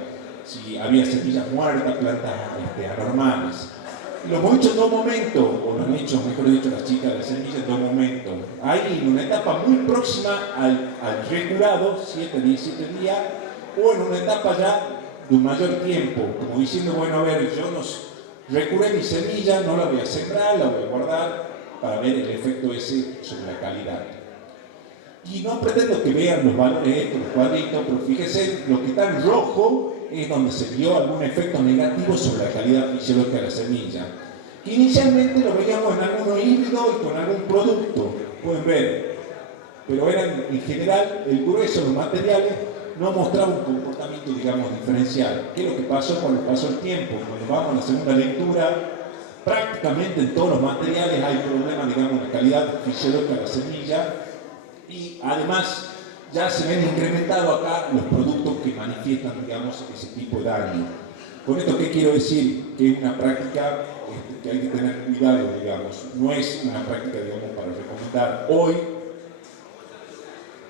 si había semillas muertas, plantas anormales. Lo hemos hecho en dos momentos, o lo han hecho, mejor dicho, las chicas de semillas en dos momentos. Ahí, en una etapa muy próxima al recurado, 7, 17 días, o en una etapa ya de un mayor tiempo, como diciendo, bueno, a ver, yo recuré mi semilla, no la voy a sembrar, la voy a guardar para ver el efecto ese sobre la calidad. Y no pretendo que vean los valores estos, los cuadritos, pero fíjense, lo que está en rojo es donde se vio algún efecto negativo sobre la calidad fisiológica de la semilla. Inicialmente lo veíamos en algunos híbridos y con algún producto, pueden ver, pero eran en general el grueso de los materiales no mostraba un comportamiento, digamos, diferencial. ¿Qué es lo que pasó cuando pasó el tiempo? Cuando vamos a la segunda lectura, prácticamente en todos los materiales hay problemas, digamos, en la calidad fisiológica de la semilla y además ya se ven incrementados acá los productos que manifiestan, digamos, ese tipo de daño. Con esto, ¿qué quiero decir? Que es una práctica que hay que tener cuidado, digamos. No es una práctica, digamos, para recomendar. Hoy,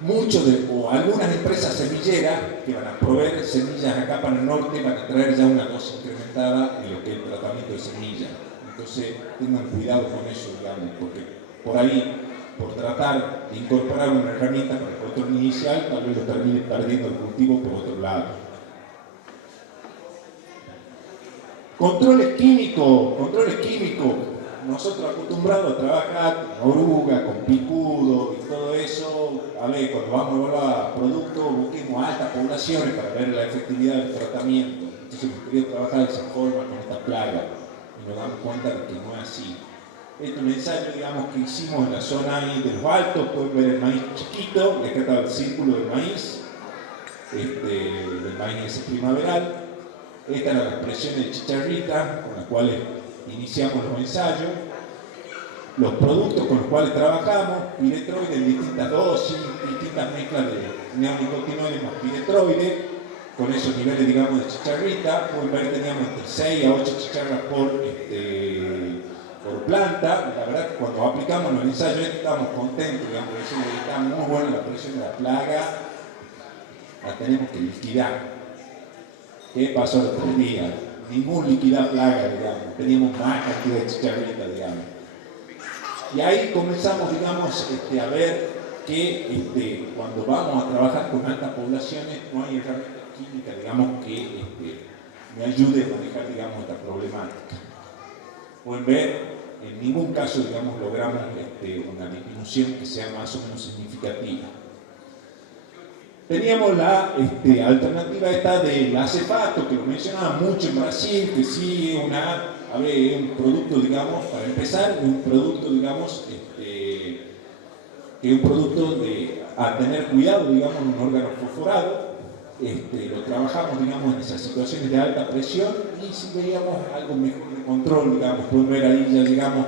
o algunas empresas semilleras que van a proveer semillas acá para el norte van a traer ya una dosis incrementada en lo que es el tratamiento de semillas. Entonces, tengan cuidado con eso, digamos, porque por ahí, por tratar de incorporar una herramienta para el control inicial, tal vez lo termine perdiendo el cultivo por otro lado. Controles químicos. Nosotros acostumbrados a trabajar con oruga, con picudo y todo eso, a ver, cuando vamos a evaluar productos, busquemos altas poblaciones para ver la efectividad del tratamiento. Entonces hemos querido trabajar de esa forma con esta plaga y nos damos cuenta de que no es así. Este es un ensayo, digamos, que hicimos en la zona ahí de los altos, pueden ver el maíz chiquito, y acá está el círculo del maíz ese primaveral. Estas eran las presiones de chicharrita con las cuales iniciamos los ensayos, los productos con los cuales trabajamos, piretroides en distintas dosis, distintas mezclas de neonicotinoides más piretroides, con esos niveles, digamos, de chicharrita. Pueden ver que teníamos entre 6 a 8 chicharras por planta. La verdad que cuando aplicamos los ensayos estábamos contentos, digamos, decimos que está muy buena la presión de la plaga, la tenemos que liquidar. ¿Qué pasó los 3 días? Ningún liquidar plaga, digamos, teníamos más cantidad de chicharrita, digamos. Y ahí comenzamos, digamos, a ver que cuando vamos a trabajar con altas poblaciones no hay herramientas químicas, digamos, que me ayude a manejar, digamos, esta problemática. Pueden ver, en ningún caso, digamos, logramos una disminución que sea más o menos significativa. Teníamos la alternativa esta del acefato, que lo mencionaba mucho en Brasil, que sí es un producto, digamos, para empezar, un producto, digamos, que es un producto a tener cuidado, digamos, un órgano fosforado. Lo trabajamos, digamos, en esas situaciones de alta presión y si veíamos algo mejor de control, digamos, pueden ver ahí ya llegamos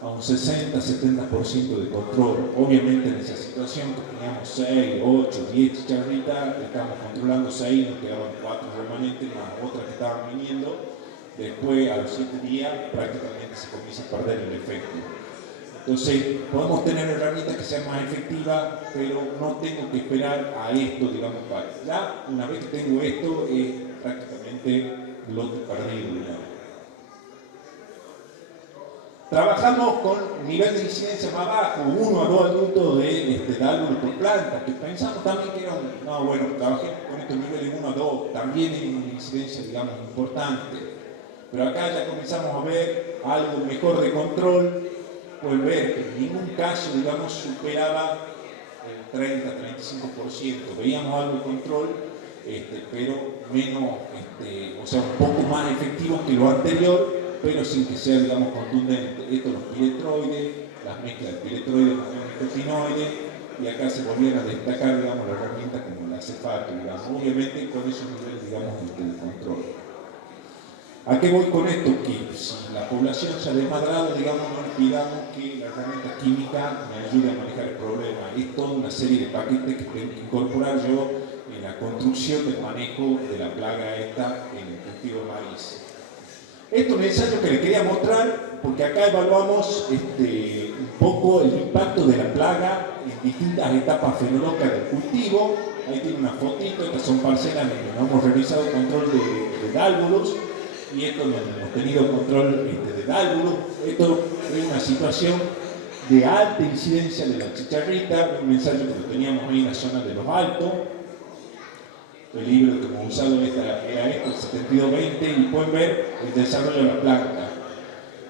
a un 60-70% de control. Obviamente en esa situación que teníamos 6, 8, 10 chicharritas, estábamos controlando 6, nos quedaban 4 remanentes, más otras que estaban viniendo. Después, a los 7 días, prácticamente se comienza a perder el efecto. Entonces, podemos tener herramientas que sean más efectivas, pero no tengo que esperar a esto, digamos, para ya, una vez que tengo esto, es prácticamente lote perdido, digamos. Trabajamos con nivel de incidencia más bajo, 1 a 2 adultos de árboles por planta, que pensamos también que era trabajé con estos niveles 1 a 2, también hay una incidencia, digamos, importante. Pero acá ya comenzamos a ver algo mejor de control. Pueden ver que en ningún caso, digamos, superaba el 30-35%. Veíamos algo de control, pero menos, o sea, un poco más efectivo que lo anterior, pero sin que sea, digamos, contundente. Esto los piretroides, las mezclas de piretroides con neonicotinoides, y acá se volvieron a destacar, digamos, las herramientas como el acefato, digamos, obviamente con esos niveles, digamos, de control. ¿A qué voy con esto? Que si la población se ha desmadrado, digamos, no olvidamos que la herramienta química me ayuda a manejar el problema. Es toda una serie de paquetes que tengo que incorporar yo en la construcción del manejo de la plaga esta en el cultivo de maíz. Esto es un ensayo que les quería mostrar porque acá evaluamos un poco el impacto de la plaga en distintas etapas fenológicas del cultivo. Ahí tiene una fotito, estas son parcelas en donde no hemos realizado control de dálvulos, y esto donde hemos tenido control de dálvulos. Esto es una situación de alta incidencia de la chicharrita, un ensayo que lo teníamos ahí en la zona de los Altos. El libro que hemos usado era esto, el 7220, y pueden ver el desarrollo de la planta.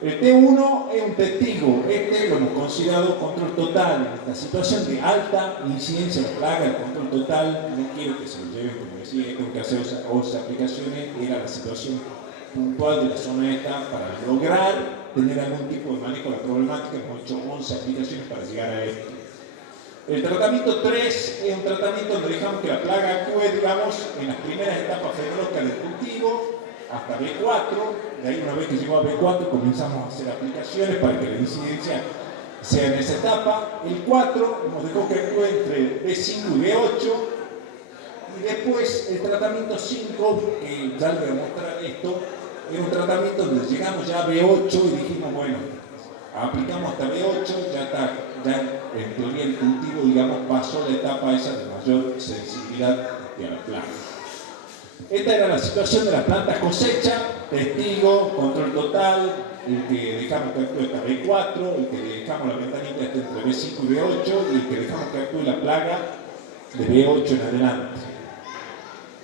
El T1 es un testigo, lo hemos considerado control total. En esta situación de alta incidencia de la plaga, el control total, no quiero que se lo lleven, como decía, tengo que hacer otras aplicaciones, era la situación puntual de la zona esta para lograr tener algún tipo de manejo de la problemática. Hemos hecho 11 aplicaciones para llegar a esto. El tratamiento 3 es un tratamiento donde dejamos que la plaga actúe, digamos, en las primeras etapas fenológicas del cultivo, hasta B4. De ahí, una vez que llegó a B4, comenzamos a hacer aplicaciones para que la incidencia sea en esa etapa. El 4 hemos dejado que actúe entre B5 y B8. Y después el tratamiento 5, que ya les voy a mostrar esto, es un tratamiento donde llegamos ya a B8 y dijimos, bueno, aplicamos hasta B8, ya está, ya en teoría el cultivo, digamos, pasó la etapa esa de mayor sensibilidad a la plaga. Esta era la situación de las plantas cosecha, testigo, control total, el que dejamos que actúe hasta B4, el que dejamos la ventanita entre B5 y B8, y el que dejamos que actúe la plaga de B8 en adelante.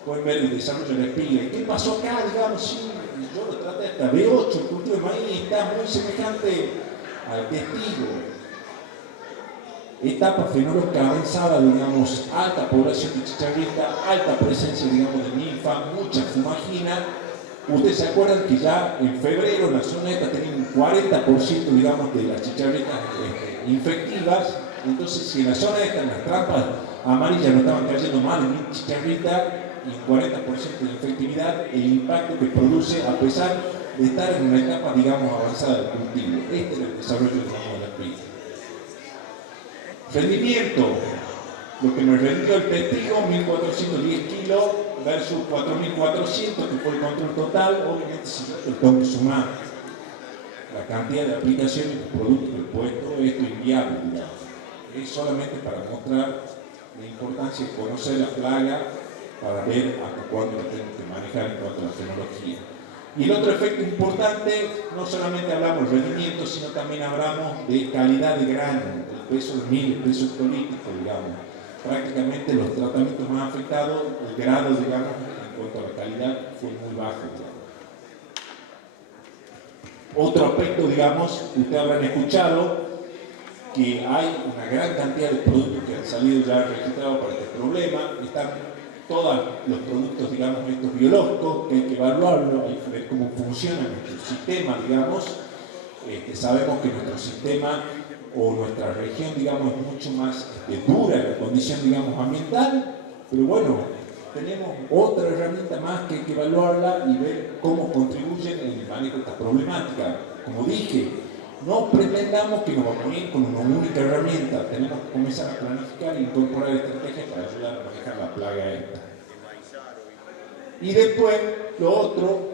Pueden ver el desarrollo de la espiga. ¿Y qué pasó acá? Digamos, sí, yo lo traté hasta B8, el cultivo de maíz está muy semejante al testigo. Etapa fenológica avanzada, digamos, alta población de chicharrita, alta presencia, digamos, de ninfa, mucha fumagina. Ustedes se acuerdan que ya en febrero la zona esta tenía un 40%, digamos, de las chicharritas infectivas. Entonces, si en la zona esta, en las trampas amarillas no estaban cayendo más de 1000 chicharritas y un 40% de efectividad, el impacto que produce a pesar de estar en una etapa, digamos, avanzada del cultivo. Este es el desarrollo de la espiga. Rendimiento, lo que me rendió el testigo, 1410 kilos versus 4400, que fue el control total. Obviamente, si yo tengo que sumar la cantidad de aplicaciones de productos que he puesto, esto es inviable, digamos. Es solamente para mostrar la importancia de conocer la plaga para ver hasta cuándo la tengo que manejar en cuanto a la tecnología. Y el otro efecto importante, no solamente hablamos de rendimiento, sino también hablamos de calidad de grano, el peso de mil, el peso hectolítrico, digamos. Prácticamente los tratamientos más afectados, el grado, digamos, en cuanto a la calidad, fue muy bajo, digamos. Otro aspecto, digamos, ustedes habrán escuchado que hay una gran cantidad de productos que han salido ya registrados para este problema. Están todos los productos, digamos, estos biológicos, que hay que evaluarlo, hay que ver cómo funciona nuestro sistema, digamos. Sabemos que nuestro sistema o nuestra región, digamos, es mucho más dura en la condición, digamos, ambiental, pero bueno, tenemos otra herramienta más que hay que evaluarla y ver cómo contribuyen en el manejo de esta problemática. Como dije, no pretendamos que nos vamos a ir con una única herramienta, tenemos que comenzar a planificar e incorporar estrategias para ayudar a manejar la plaga esta. Y después, lo otro,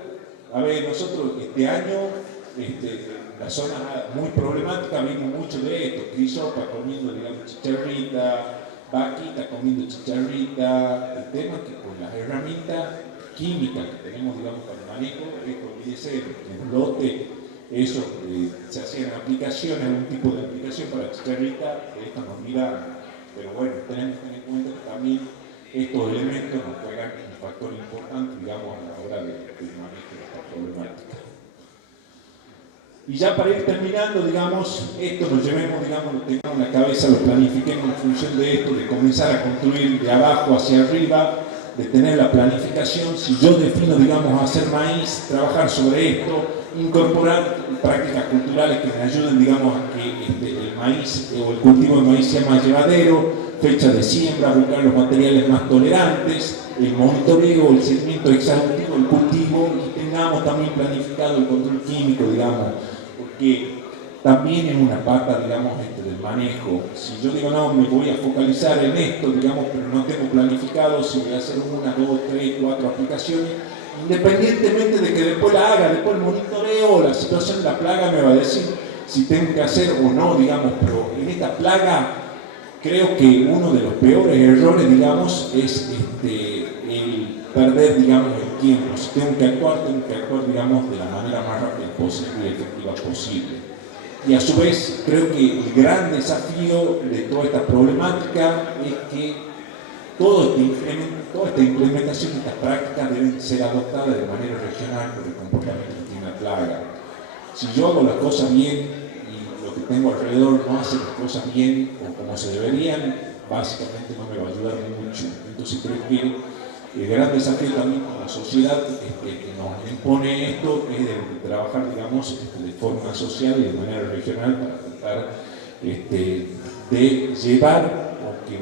a ver, nosotros este año, la zona muy problemática, vimos mucho de esto, crisopa comiendo, digamos, chicharrita, vaquita comiendo chicharrita. El tema es que con las herramientas químicas que tenemos, digamos, para el manejo, esto olvídese, en lote, eso, se hacían aplicaciones, algún tipo de aplicación para chicharrita, esto nos mira, pero bueno, tenemos que tener en cuenta que también estos elementos nos juegan un factor importante, digamos, a la hora del manejo de esta problemática. Y ya para ir terminando, digamos, esto lo llevemos, digamos, lo tengamos en la cabeza, lo planifiquemos en función de esto, de comenzar a construir de abajo hacia arriba, de tener la planificación. Si yo defino, digamos, hacer maíz, trabajar sobre esto, incorporar prácticas culturales que me ayuden, digamos, a que el maíz o el cultivo de maíz sea más llevadero, fecha de siembra, buscar los materiales más tolerantes, el monitoreo, el seguimiento exhaustivo del cultivo, y tengamos también planificado el control químico, digamos, porque también es una pata, digamos, del manejo. Si yo digo, no, me voy a focalizar en esto, digamos, pero no tengo planificado si voy a hacer 1, 2, 3, 4 aplicaciones, independientemente de que después la haga, después el monitoreo, la situación de la plaga me va a decir si tengo que hacer o no, digamos, pero en esta plaga creo que uno de los peores errores, digamos, es el perder, digamos, el tiempo. Si tengo que actuar, digamos, de la manera más rápida posible y efectiva posible. Y a su vez, creo que el gran desafío de toda esta problemática es que toda esta implementación, estas prácticas deben ser adoptadas de manera regional por el comportamiento que tiene la plaga. Si yo hago las cosas bien y lo que tengo alrededor no hace las cosas bien o como se deberían, básicamente no me va a ayudar mucho. Entonces creo que el gran desafío también con la sociedad que nos impone esto es de trabajar, digamos, de forma social y de manera regional para tratar de llevar o que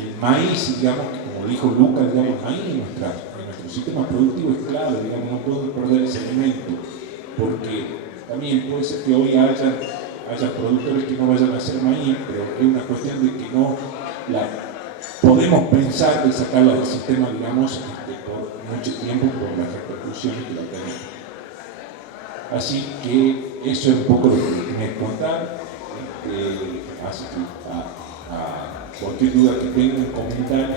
el maíz, digamos, como dijo Lucas, digamos, el maíz en nuestro sistema productivo es clave, digamos, no podemos perder ese alimento, porque también puede ser que hoy haya productores que no vayan a hacer maíz, pero es una cuestión de que no podemos pensar de sacarla del sistema, digamos, por mucho tiempo por las repercusiones que la tenemos. Así que eso es un poco lo que les tenía que contar. Así que a cualquier duda que tengan, comentario,